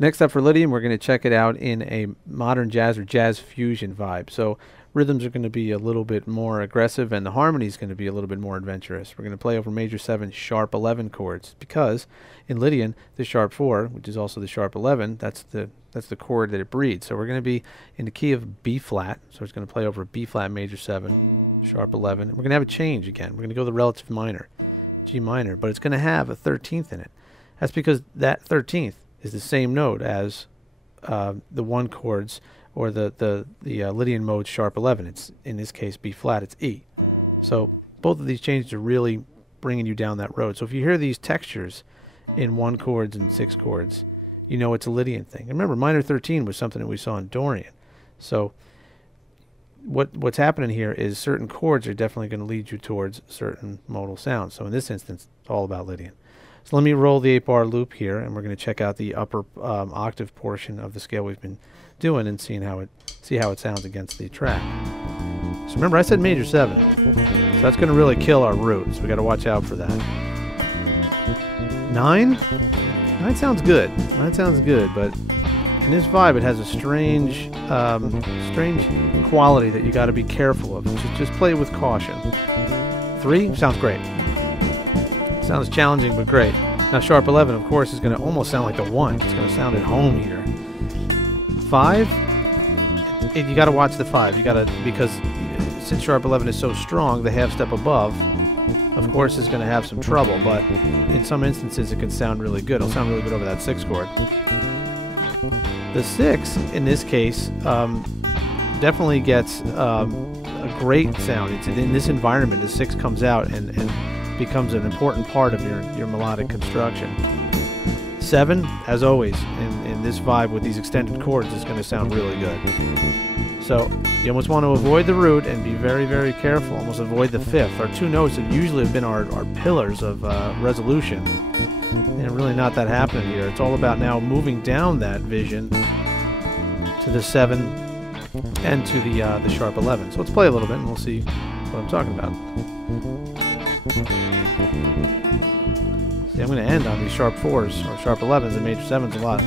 Next up for Lydian, we're going to check it out in a modern jazz or jazz fusion vibe. So rhythms are going to be a little bit more aggressive, and the harmony is going to be a little bit more adventurous. We're going to play over major 7 sharp 11 chords, because in Lydian, the sharp 4, which is also the sharp 11, that's the chord that it breeds. So we're going to be in the key of B flat, so it's going to play over a B flat major 7, sharp 11. We're going to have a change again. We're going to go the relative minor, G minor, but it's going to have a 13th in it. That's because that 13th is the same note as the 1 chords, or the Lydian mode sharp 11. It's, in this case, B flat, it's E. So both of these changes are really bringing you down that road. So if you hear these textures in 1 chords and 6 chords, you know it's a Lydian thing. And remember, minor 13 was something that we saw in Dorian. So what's happening here is certain chords are definitely going to lead you towards certain modal sounds. So in this instance, it's all about Lydian. So let me roll the 8-bar loop here, and we're going to check out the upper octave portion of the scale we've been doing and see how it sounds against the track. So remember, I said major 7, so that's going to really kill our root. So we got to watch out for that. 9 sounds good. 9 sounds good, but in this vibe, it has a strange quality that you got to be careful of. Just play it with caution. 3 sounds great. Sounds challenging, but great. Now sharp 11, of course, is going to almost sound like the 1. It's going to sound at home here. 5, you got to watch the 5. You got to, because since sharp 11 is so strong, the half step above, of course, is going to have some trouble. But in some instances, it can sound really good. It'll sound really good over that 6 chord. The 6, in this case, definitely gets a great sound. It's in this environment. The 6 comes out and becomes an important part of your melodic construction. 7, as always, in this vibe with these extended chords, is going to sound really good. So you almost want to avoid the root and be very, very careful. Almost avoid the 5th. Our 2 notes that usually have been our pillars of resolution, and really not that happening here. It's all about now moving down that vision to the 7 and to the sharp 11. So let's play a little bit and we'll see what I'm talking about. See, I'm going to end on these sharp 4s or sharp 11s and major 7s a lot.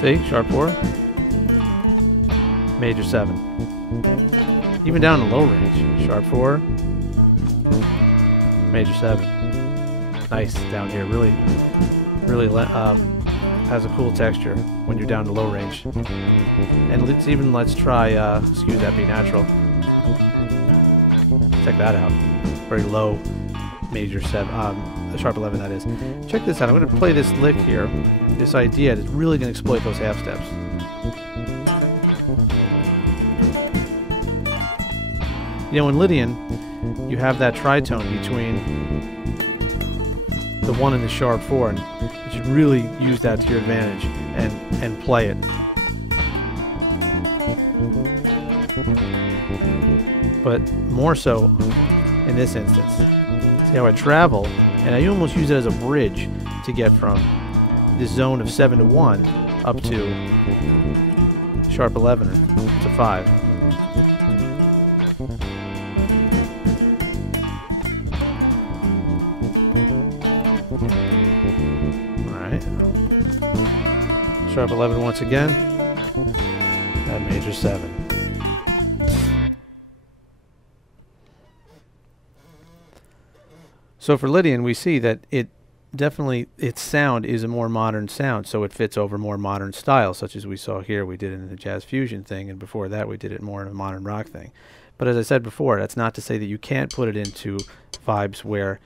See, sharp 4, major 7. Even down in the low range, sharp 4, major 7. Nice down here, really has a cool texture when you're down to low range. And let's try excuse that B natural. Check that out. Very low major 7, sharp 11 that is. Check this out. I'm going to play this lick here. This idea is really going to exploit those half steps. You know, in Lydian, you have that tritone between the 1 and the sharp 4, and you should really use that to your advantage and play it. But more so in this instance. See how I travel, and I almost use it as a bridge to get from this zone of 7 to 1 up to sharp 11 to 5. Alright. Sharp 11 once again. And major 7. So for Lydian, we see that it definitely, its sound is a more modern sound, so it fits over more modern styles, such as we saw here. We did it in the jazz fusion thing, and before that we did it more in a modern rock thing. But as I said before, that's not to say that you can't put it into vibes where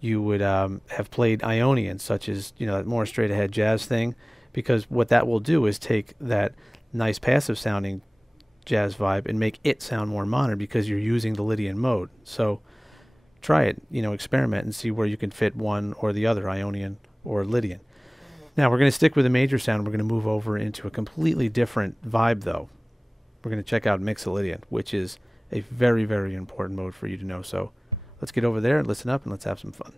you would have played Ionian, such as, you know, that more straight ahead jazz thing, because what that will do is take that nice passive sounding jazz vibe and make it sound more modern because you're using the Lydian mode. So try it, you know, experiment and see where you can fit one or the other, Ionian or Lydian. Now we're going to stick with the major sound. We're going to move over into a completely different vibe though. We're going to check out Mixolydian, which is a very, very important mode for you to know. So let's get over there and listen up and let's have some fun.